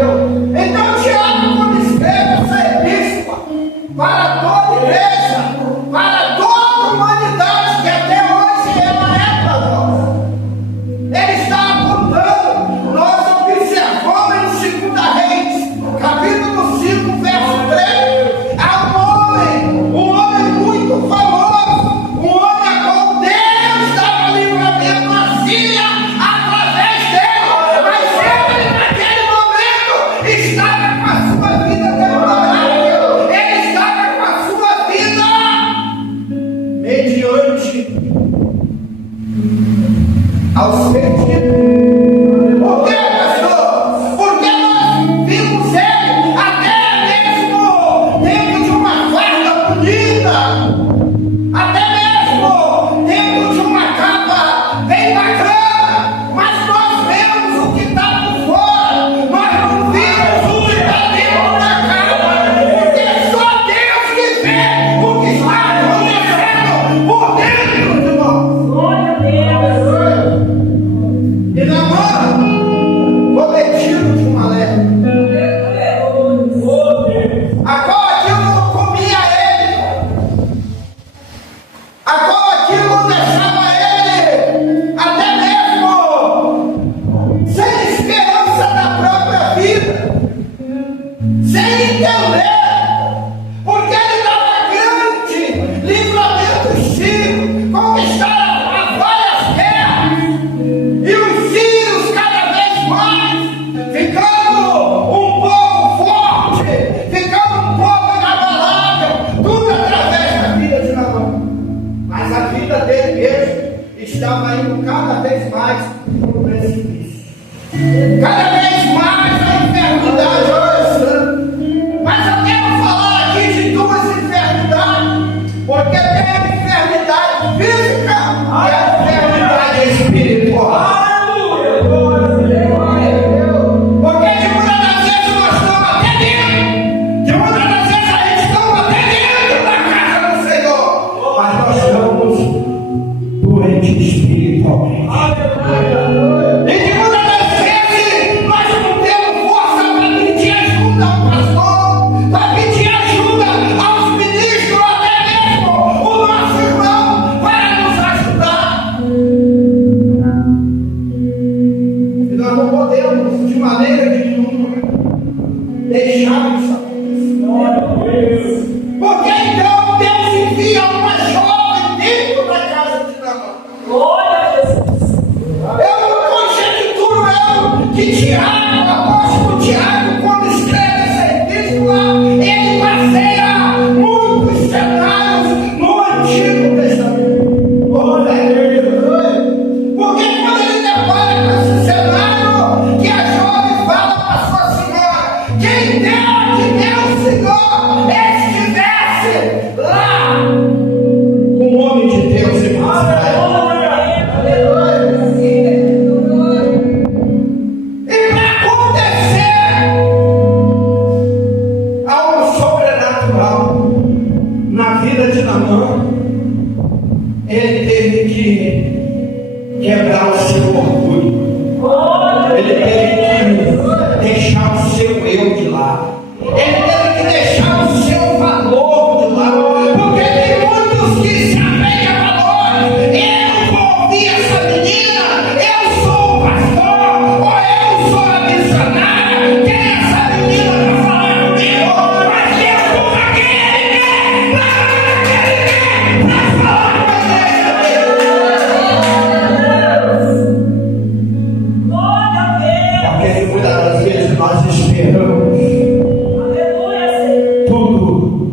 Então, Tiago, quando escreve essa epístola para toda igreja, para toda a humanidade, que até hoje ela é para nós, ele está apontando. Nós observamos em 2 Reis, capítulo 5, verso 3, há um homem muito famoso, um homem a qual Deus dava livramento à Síria através dele, mas ele naquele momento estava com a sua vida temporária, ele estava com a sua vida mediante aos perdidos. Por quê, pastor? Porque nós vimos ele até mesmo dentro de uma farda bonita, até mesmo dentro de uma capa bem bacana, mas nós vemos o que está por fora, nós não vimos o que está dentro da capa, porque é só Deus que vê o que está acontecendo por dentro de nós. Glória a Deus. E na mão, cometido de uma leva, a qual aquilo não comia ele, a qual aquilo não deixava ele até mesmo sem esperança da própria vida, sem entender, porque ele dava grande livramento sírio, conquistaram várias guerras, e os sírios cada vez mais ficando um povo forte, ficando um povo inabalável, tudo através da vida de Naamã. Mas a vida dele mesmo estava indo cada vez mais para o precipício, cada vez mais a enfermidade avançando. Mas eu quero falar aqui de duas enfermidades, porque tem a enfermidade física e a enfermidade espiritual. Porque de muitas das vezes nós estamos até dentro, de muitas das vezes a gente está até dentro da casa do Senhor, mas nós estamos doentes espiritualmente. E de muitas das vezes nós não temos força para pedir ajuda ao pastor, para pedir ajuda aos ministros, até mesmo o nosso irmão para nos ajudar. E nós não podemos, de maneira nenhuma, deixar isso acontecer. Porque então Deus envia uma jovem dentro da casa de Naamã. Glória a Jesus. Eu conjecturo que Tiago, o apóstolo Tiago, quando escreve essa epístola, ele baseia muitos cenários no Antigo Testamento. Glória a Deus. Porque quando ele depara com esse cenário, que a jovem fala para a sua senhora, quem dera que meu Senhor estivesse lá, com o homem de Deus em Israel. E para acontecer algo sobrenatural na vida de Naamã, ele teve que quebrar o seu orgulho, ele teve que deixar o seu eu de lado, ele teve que deixar o seu valor de lado, porque tem muitos que se apegam a valores. Eu vou ouvir essa menina, eu sou o pastor, ou eu sou a missionária, quem é essa menina para falar comigo? Mas eu vou naquele para falar com a Glória a Deus. porque muitas das vezes nós esperamos Aleluia, Senhor. tudo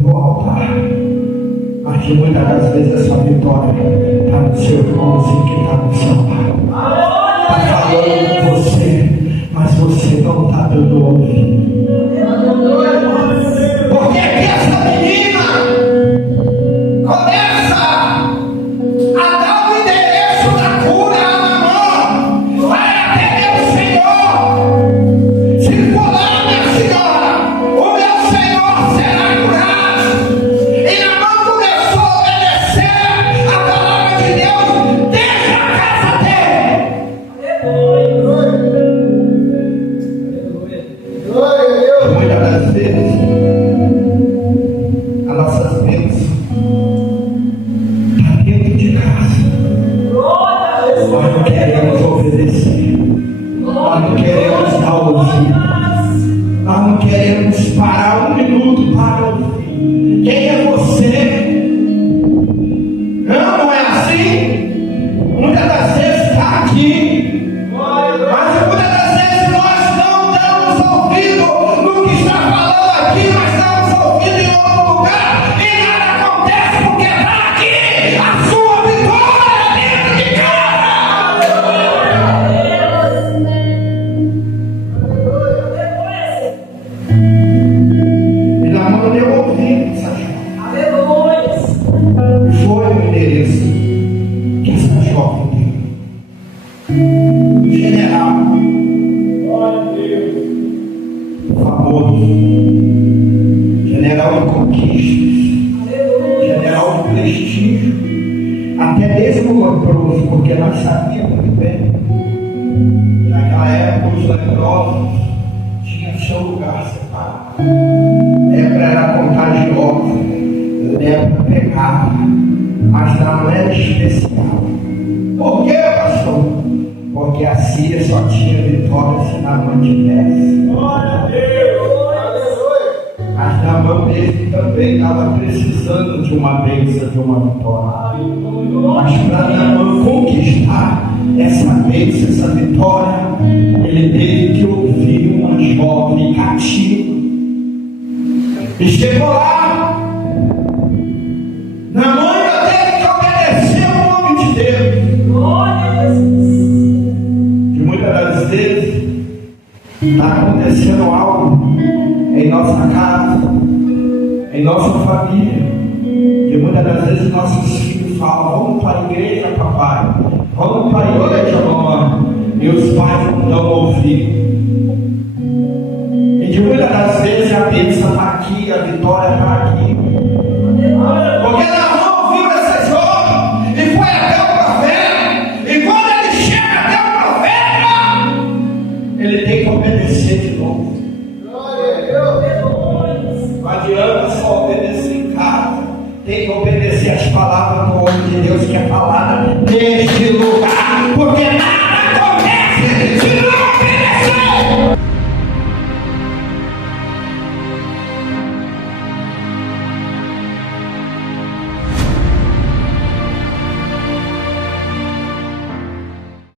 do altar, mas que muitas das vezes essa vitória está no seu irmãozinho que está no seu lado, está falando com você, mas você não está dando ouvido. Porque aqui essa menina começa a dar o endereço da cura a Naamã, vai até meu Senhor, se for lá, minha senhora, o meu Senhor será curado. E Naamã começou a obedecer a palavra de Deus desde a casa dele. Aleluia. conquistas, general de prestígio, até mesmo leproso, porque nós sabíamos muito bem que naquela época os leprosos tinham seu lugar separado. Lepra era contagiosa, lepra pegava, mas não era especial. Por quê, pastor? Porque a Síria só tinha vitória se Naamã tivesse. Glória a Deus. Mas Naamã mesmo também estava precisando de uma bênção, de uma vitória. Mas para Naamã conquistar essa bênção, essa vitória, ele teve que ouvir uma jovem cativa. E chegou lá, Naamã ainda teve que obedecer o nome de Deus. Glória a Jesus. Que muitas das vezes está acontecendo algo em nossa casa, em nossa família, e muitas das vezes nossos filhos falam: vamos para a igreja, papai, vamos para a igreja, mamãe, e os pais não dão ouvido.